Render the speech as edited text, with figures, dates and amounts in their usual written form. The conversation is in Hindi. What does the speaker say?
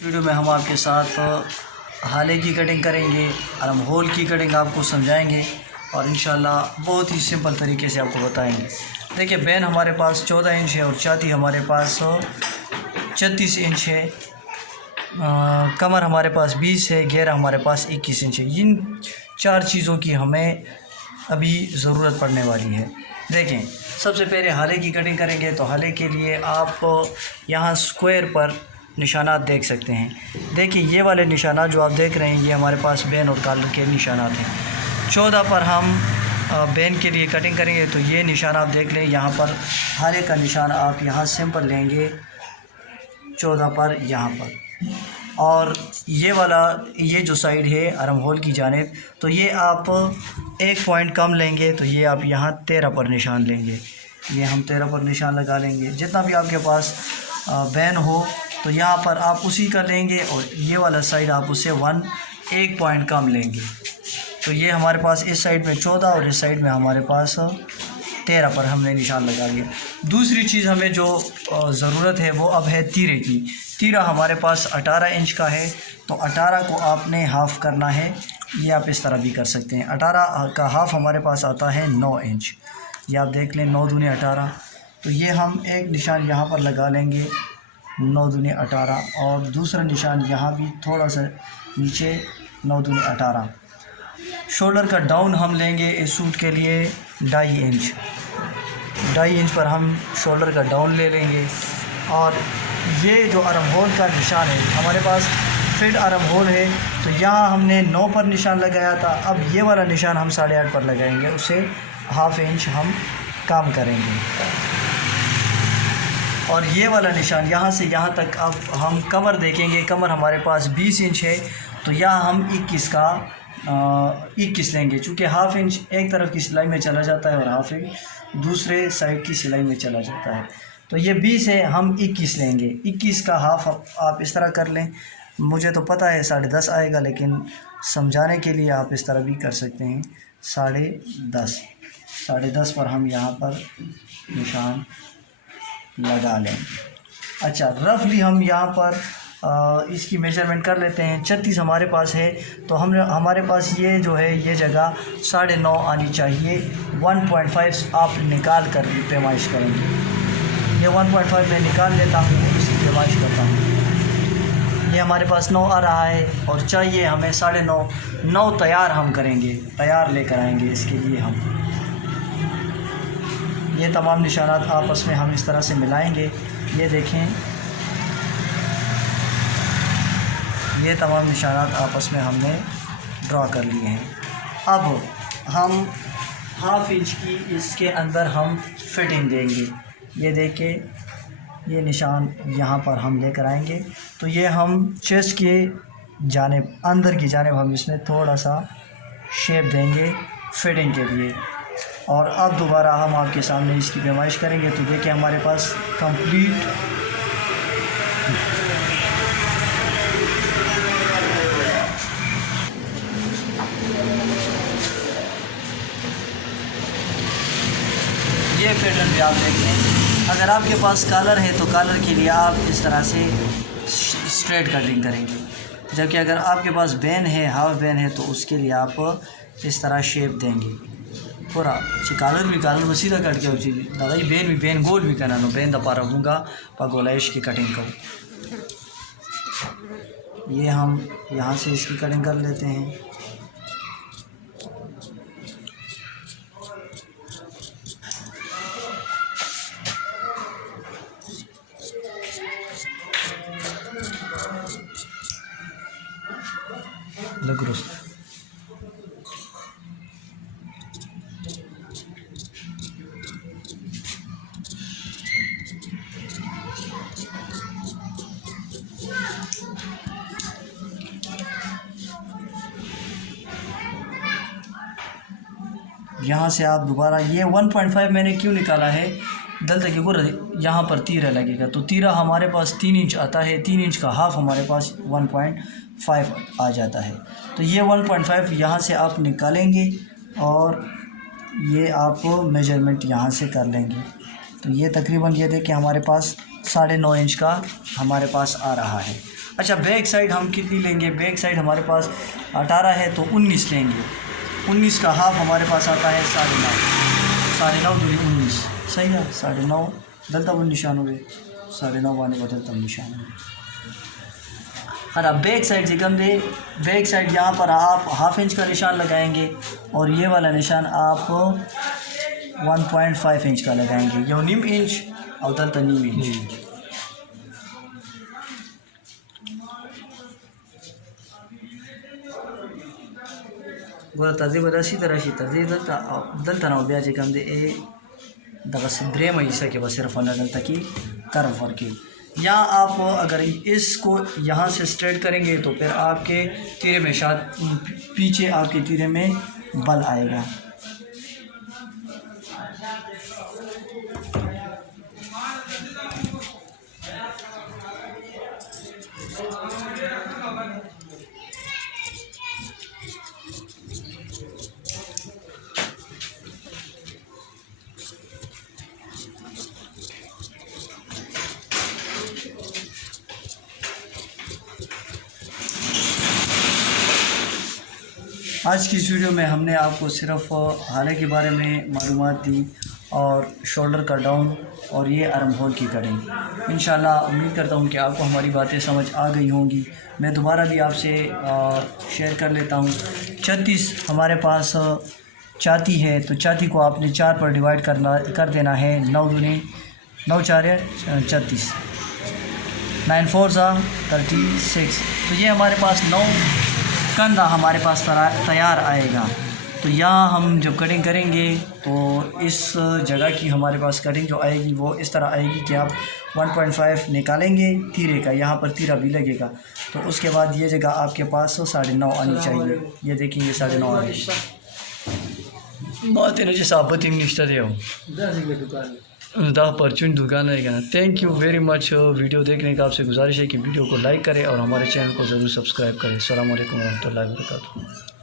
वीडियो में हम आपके साथ हाले की कटिंग करेंगे, आर्म होल की कटिंग आपको समझाएंगे और इंशाल्लाह बहुत ही सिंपल तरीके से आपको बताएंगे। देखिए, बैन हमारे पास 14 इंच है और छाती हमारे पास 36 इंच है। कमर हमारे पास 20 है, घेरा हमारे पास 21 इंच है। इन 4 चीज़ों की हमें अभी ज़रूरत पड़ने वाली है। देखें, सबसे पहले हाले की कटिंग करेंगे तो हाले के लिए आप यहाँ स्क्वायर पर निशानात देख सकते हैं। देखिए, ये वाले निशानात जो आप देख रहे हैं ये हमारे पास बैन और कॉलर के निशानात हैं। 14 पर हम बैन के लिए कटिंग करेंगे तो ये निशान आप देख लें। यहाँ पर हाले का निशान आप यहाँ सिंपल लेंगे 14 पर यहाँ पर, और ये वाला ये जो साइड है आर्म होल की जानिब, तो ये आप 1 पॉइंट कम लेंगे तो ये आप यहाँ 13 पर निशान लेंगे। ये हम 13 पर निशान लगा लेंगे। जितना भी आपके पास बैन हो तो यहाँ पर आप उसी का लेंगे और ये वाला साइड आप उससे 1 पॉइंट कम लेंगे। तो ये हमारे पास इस साइड में 14 और इस साइड में हमारे पास 13 पर हमने निशान लगा लिया। दूसरी चीज़ हमें जो ज़रूरत है वो अब है तीरे की। तीरा हमारे पास 18 इंच का है, तो 18 को आपने हाफ़ करना है। ये आप इस तरह भी कर सकते हैं। 18 का हाफ़ हमारे पास आता है 9 इंच। ये आप देख लें, 9 दूनी 18। तो ये हम एक निशान यहाँ पर लगा लेंगे 9 दूनी 18, और दूसरा निशान यहाँ भी थोड़ा सा नीचे 9 दूनी 18। शोल्डर का डाउन हम लेंगे इस सूट के लिए 2.5 इंच। 2.5 इंच पर हम शोल्डर का डाउन ले लेंगे। और ये जो आर्म होल का निशान है हमारे पास फिट आर्म होल है, तो यहाँ हमने 9 पर निशान लगाया था। अब ये वाला निशान हम 8.5 पर लगाएंगे, उसे ½ इंच हम कम करेंगे। और ये वाला निशान यहाँ से यहाँ तक अब हम कमर देखेंगे। कमर हमारे पास 20 इंच है, तो यहाँ हम 21 लेंगे। चूँकि ½ इंच एक तरफ की सिलाई में चला जाता है और ½ इंच दूसरे साइड की सिलाई में चला जाता है, तो ये 20 है, हम 21 लेंगे। 21 का हाफ़ आप इस तरह कर लें। मुझे तो पता है 10.5 आएगा, लेकिन समझाने के लिए आप इस तरह भी कर सकते हैं 10.5 पर हम यहाँ पर निशान लगा लें। अच्छा, रफली हम यहाँ पर इसकी मेजरमेंट कर लेते हैं। 36 हमारे पास है, तो हमारे पास ये जो है ये जगह 9.5 आनी चाहिए। 1.5 आप निकाल कर पैमाइश करेंगे। ये 1.5 मैं निकाल लेता हूँ, इसकी पैमाइश करता हूँ। ये हमारे पास 9 आ रहा है और चाहिए हमें 9.5। 9 तैयार हम करेंगे, तैयार लेकर आएंगे इसके लिए हम। ये तमाम निशानात आपस में हम इस तरह से मिलाएंगे। ये देखें, ये तमाम निशानात आपस में हमने ड्रा कर लिए हैं। अब हम ½ इंच की इसके अंदर हम फिटिंग देंगे। ये देखें, ये निशान यहाँ पर हम लेकर आएंगे, तो ये हम चेस्ट के जानिब, अंदर की जानिब हम इसमें थोड़ा सा शेप देंगे फिटिंग के लिए। और अब दोबारा हम आपके सामने इसकी पैमाइश करेंगे, तो देखिए हमारे पास कंप्लीट ये पैटर्न भी आप देख लें। अगर आपके पास कॉलर है तो कॉलर के लिए आप इस तरह से स्ट्रेट कटिंग करेंगे, जबकि अगर आपके पास बैन है, हाफ बैन है, तो उसके लिए आप इस तरह शेप देंगे पूरा। कॉलर में सीधा कट के उची दादा बैन भी बैन गोल भी करना बैन दपा रहूँगा पगोलाइश की कटिंग को। ये हम यहाँ से इसकी कटिंग कर लेते हैं। लगरुस्त यहाँ से आप दोबारा ये 1.5 मैंने क्यों निकाला है, दल तक यहाँ पर तीरा लगेगा, तो तीरा हमारे पास 3 इंच आता है। 3 इंच का हाफ़ हमारे पास 1.5 आ जाता है। तो ये 1.5 यहाँ से आप निकालेंगे और ये आप मेजरमेंट यहाँ से कर लेंगे। तो ये तकरीबन ये देखिए हमारे पास 9.5 इंच का हमारे पास आ रहा है। अच्छा बैक साइड हम कितनी लेंगे? बैक साइड हमारे पास 18 है तो 19 लेंगे। 19 का हाफ हमारे पास आता है 9.5। 9.5 दूरी 19 सही है। 9.5 दलता वो निशान हुए 9.5 आने का दलता निशान हुए। और अब बैक साइड से कम दे, बैक साइड यहाँ पर आप हाफ इंच का निशान लगाएंगे और ये वाला निशान आप 1.5 इंच का लगाएंगे। यो निम इंच और दलता निम इंच। गोरा तर्जे बदासी तरह तर्जे दलता ना ब्याज कम दे ए दबस द्रे में इसा के बस सिर्फ दलता की कर्व वर्क या आप अगर इसको यहाँ से स्ट्रेट करेंगे तो फिर आपके तीरे में शायद पीछे आपके तीरे में बल आएगा। आज की इस वीडियो में हमने आपको सिर्फ हाले के बारे में मालूमात दी और शोल्डर का डाउन और ये आर्म होल की कटिंग। इंशाल्लाह उम्मीद करता हूँ कि आपको हमारी बातें समझ आ गई होंगी। मैं दोबारा भी आपसे शेयर कर लेता हूँ। 36 हमारे पास छाती है तो छाती को आपने 4 पर डिवाइड कर देना है। 9 दूनी 9 4 36 9 4 36। तो ये हमारे पास 9 कंधा हमारे पास तैयार आएगा। तो यहाँ हम जब कटिंग करेंगे तो इस जगह की हमारे पास कटिंग जो आएगी वो इस तरह आएगी कि आप 1.5 निकालेंगे तीरे का, यहाँ पर तीरा भी लगेगा। तो उसके बाद ये जगह आपके पास 9.5 आनी चाहिए। ये देखिए ये 9.5 आ रही है। बात है साबत ही निश्चित है दा परचून दुकान रहेगा ना। Thank you very much. Video देखने का आपसे गुजारिश है कि वीडियो को लाइक करें और हमारे चैनल को ज़रूर सब्सक्राइब करें। अस्सलाम वालेकुम रहमतुल्लाहि व बरकातुहू।